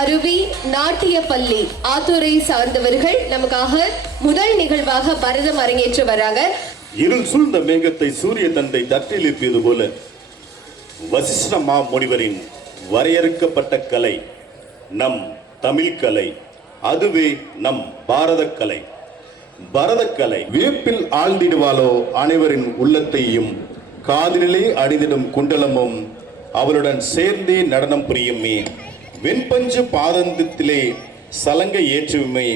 அருவி நாட்டிய பள்ளி ஆத்தூரை சார்ந்தவர்கள் நமக்காக முதல் நிகழ்வாக பரதம் அரங்கேற்ற வராங்க. இருள் சூழ்ந்த மேகத்தை சூரிய தந்தை தட்டில் எழுப்பியது போல வசிஷ்ட மா முனிவரின் வரையறுக்கப்பட்ட கலை நம் தமிழ் கலை, அதுவே நம் பாரத கலை. பரதக்கலை வியப்பில் ஆழ்ந்திடுவாளோ அனைவரின் உள்ளத்தையும், காதிலே அணிந்திடும் குண்டலமும் அவளுடன் சேர்ந்தே நடனம் புரியுமே, வெண்பஞ்சு பாதந்தத்திலே சலங்கை ஏற்றுமே,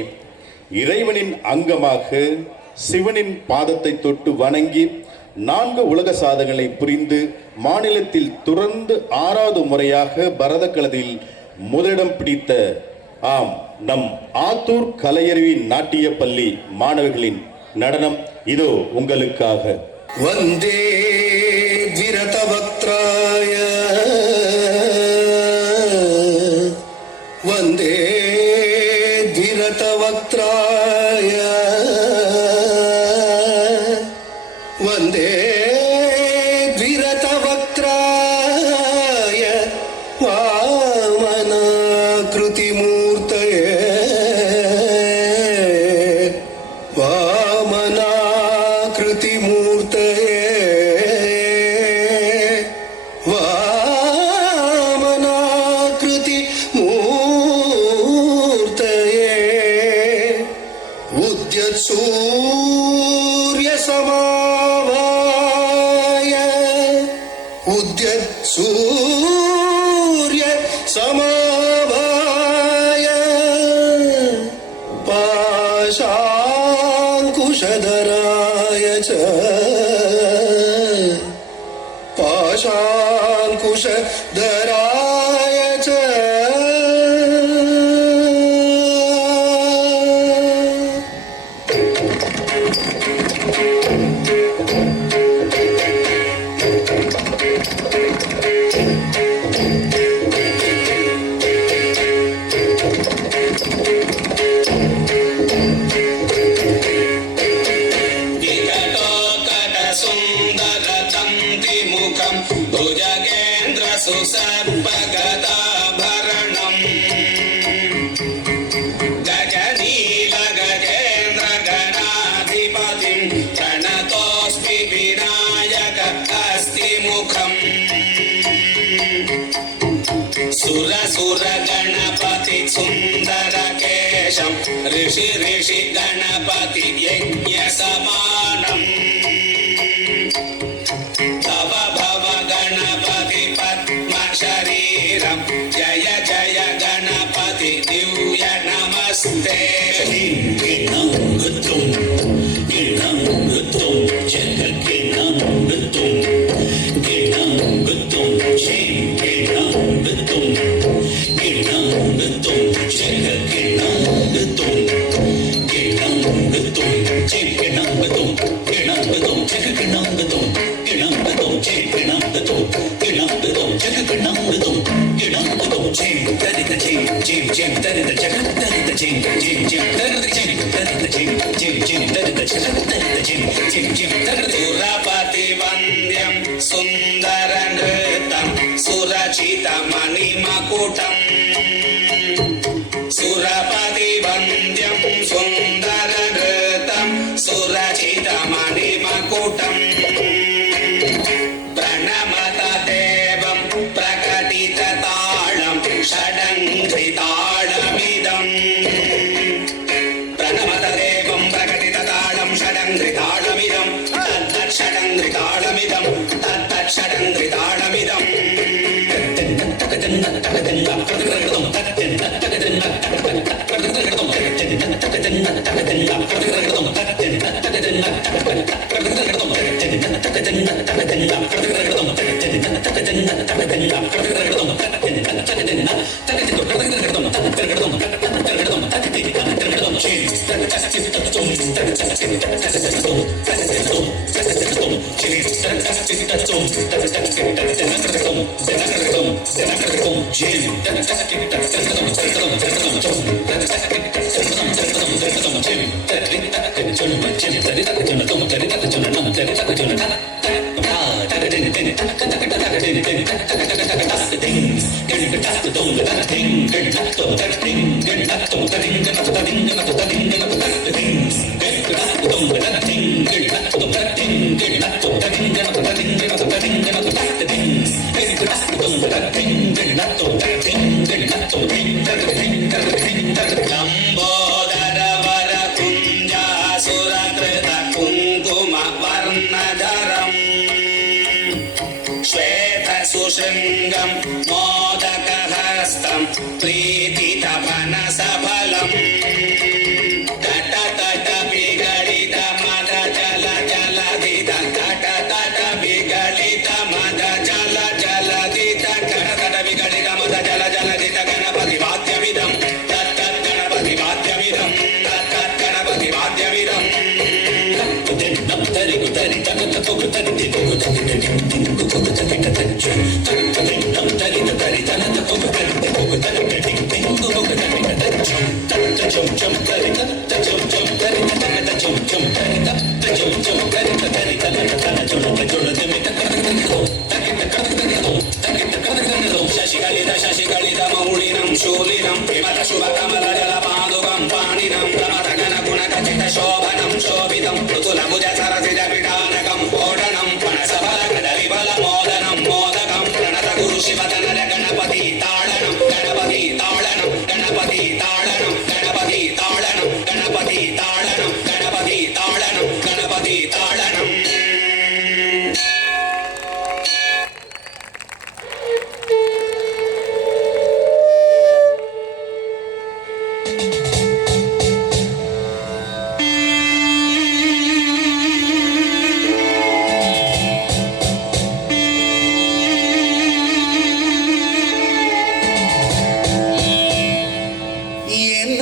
இறைவனின் அங்கமாக சிவனின் பாதத்தை தொட்டு வணங்கி 4 உலக சாதனைகளை புரிந்து மாநிலத்தில் தொடர்ந்து 6வது முறையாக பரதக்கலையில் முதலிடம் பிடித்த நம் ஆத்தூர் கலையருவி நாட்டிய பள்ளி மாணவர்களின் நடனம் இதோ உங்களுக்காக. வந்தே விரதவக்த்ராய வந்தே விரதவக்த்ராய வந்தே விரதவக்த்ராய வாமனாக்ருதிமூர்த்தயே வாமனாக்ருதிமூர்த்தயே सूर्य समावाय उद्यत सूर्य समावाय पाशांकुशधराय च पाशांकुशधराय च सुसर्पगदाभरणं गजनील गजेन्द्र गणाधिपतिं प्रणतोऽस्मि विनायक हस्तिमुखम् सुर गणपति सुन्दर केशं ऋषि गणपति यज्ञ समानम् शरीरं जय जय गणपति दिव्य नमस्ते गिणंगतुं जगगिणंगतुं गिणंगतुं गिणंगतुं गिणंगतुं जगगिणंगतुं गिणंगतुं जगगिणंगतुं गिणंगतुं जगगिणंगतुं गिणंगतुं जगगिणंगतुं गिणंगतुं जगगिणंगतुं गिणंगतुं जय तरित जय जय जय तरित जगत तरित जय जय जय तरित जय तरित जय जय जय तरित जगत तरित जय जय जय तरित सुरपति वन्द्यं सुन्दर नृतं सुरचित मणिमकुटं सुरपति वन्द्यं सुन्दर नृतं सुरचित मणिमकुटं प्रणमत देवं प्रकटित ताळं षडङ्घ्रिताळमिदं प्रणमत देवं प्रकटित ताळं षडङ्घ्रिताळमिदं तत्तत् षडङ्घ्रिताळमिदं तत्तत् षडङ्घ्रिताळमिदं ಲಂಬೋದರವರ ಕುಂಜಾಸುರಕೃತ ಕುಂಕುಮ ವರ್ಣಧರಂ ಶ್ವೇತ ಸುಶೃಂಗಂ ಮೋದಕಹಸ್తం ಪ್ರೀತಿತಪನ ಸಫಲಂ ತಟ ತಟ ವಿಗಳಿತ ಮದ ಜಲ ಜಲದಿತ ತಟ ತಟ ವಿಗಳಿತ ಮದ ಜಲ ಜಲದಿತ ತಟ ತಟ ವಿಗಳಿತ ಮದ ಜಲ ಜಲದಿತ ಗಣಪತಿ ವಾದ್ಯವಿದಂ ತತ್ ಗಣಪತಿ ವಾದ್ಯವಿದಂ ತತ್ ಗಣಪತಿ ವಾದ್ಯವಿದಂ ತರಿ ತರಿ ತಗ ತಗು ತರಿ ತಿಗು ತಗಿ ತಗಿ ತಿಗು ತಗು ತಗಿ ತಚ್ಚು ತರಿ ತರಿ ತರಿ ತನ ತಗು ತರಿ ತಿಗು ತಗಿ ತಗಿ ತಿಗು ತಗು ತಗಿ ತಚ್ಚು ತಚ್ಚ ಚಂ ಚಂ ತರಿ ತಚ್ಚ ಚಂ ಚಂ ತರಿ ತಗ ತಚ್ಚಂ ಚಂ ತರಿ ತಚ್ಚ ಚಂ ಚಂ ತರಿ ತರಿ ತಗ ತನ ಚುಣ ಚುಣ ತೆಮಿ ತಗ ತಗಿ ತಗ ಶಶಿಗಳಿದ ಮಹುಳಿನಂ ಶೂಲಿನಂ ಹಿಮತ ಶುಭ ಕಮಲ ಜಲ ಪಾದುಕಂ ಪಾಣಿನಂ ಪ್ರಮದ ಗಣ ಗುಣ ಖಚಿತ ಶೋಭನಂ ಶೋಭಿತಂ ಋತುಲ ಭುಜ ಸರಸಿಜ ಪಿಟಾನಕಂ ಓಡಣಂ ಪಣಸಫಲ ಕದಲಿ ಬಲ ಮೋದನಂ ಮೋದಕಂ ಪ್ರಣತ ಗುರು ಶಿವತನರ ಗಣಪತಿ ತಾಳನಂ ಗಣಪತಿ ತಾಳನಂ ಗಣಪತಿ ತಾಳನಂ ಗಣಪತಿ ತಾಳನಂ ಗಣಪತಿ ತಾಳನಂ ಗಣಪತಿ ತಾಳನಂ ಗಣಪತಿ ತಾಳನಂ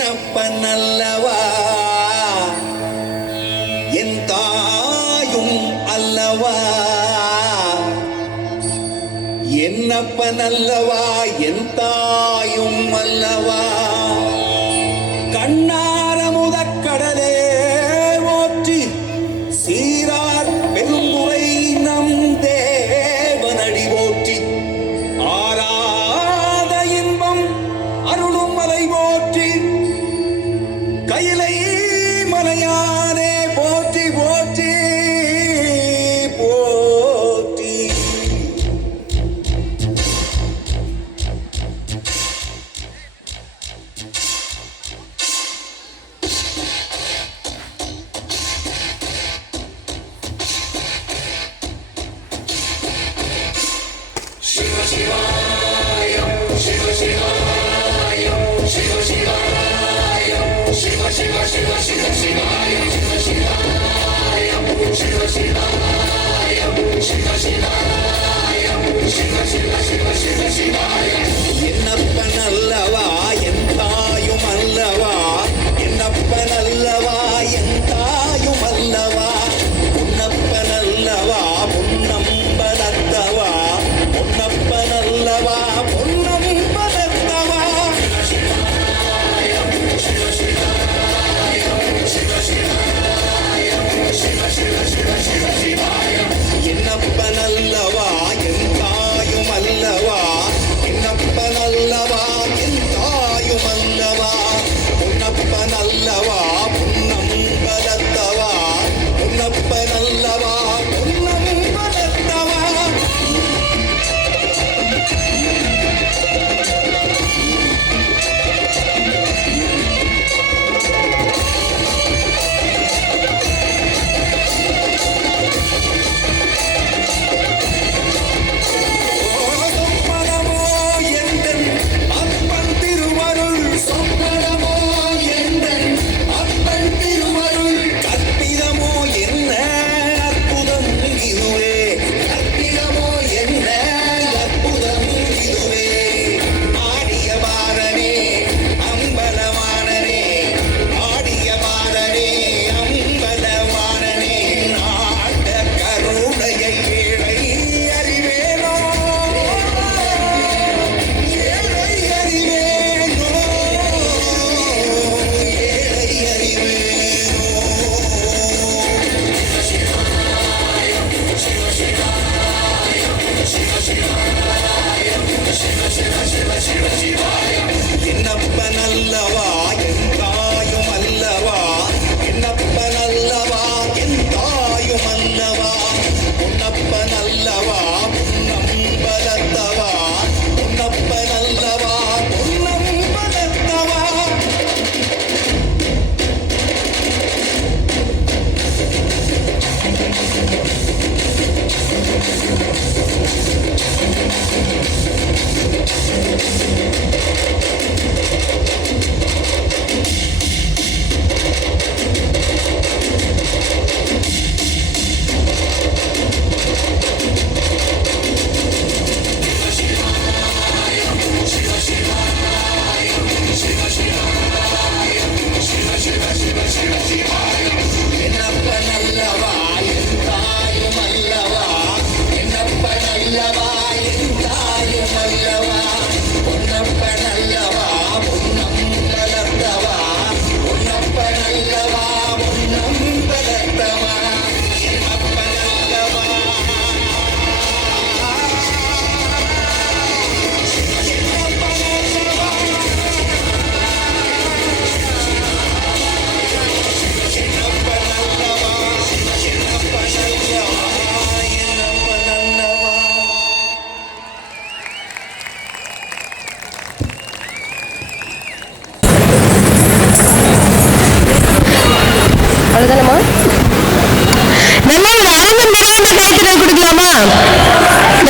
என்னப்பனல்லவா என் தாயும் அல்லவா என்னப்பனல்லவா என் தாயும் அல்லவா கண்ணார முதக்கடலே போற்றி சீரார் பெருந்துரை நம் தேவனடி போற்றி ஆராத இன்பம் அருளும் மலை போற்றி கையிலை மலையானே போற்றி போற்றி போற்றி என்னப்பன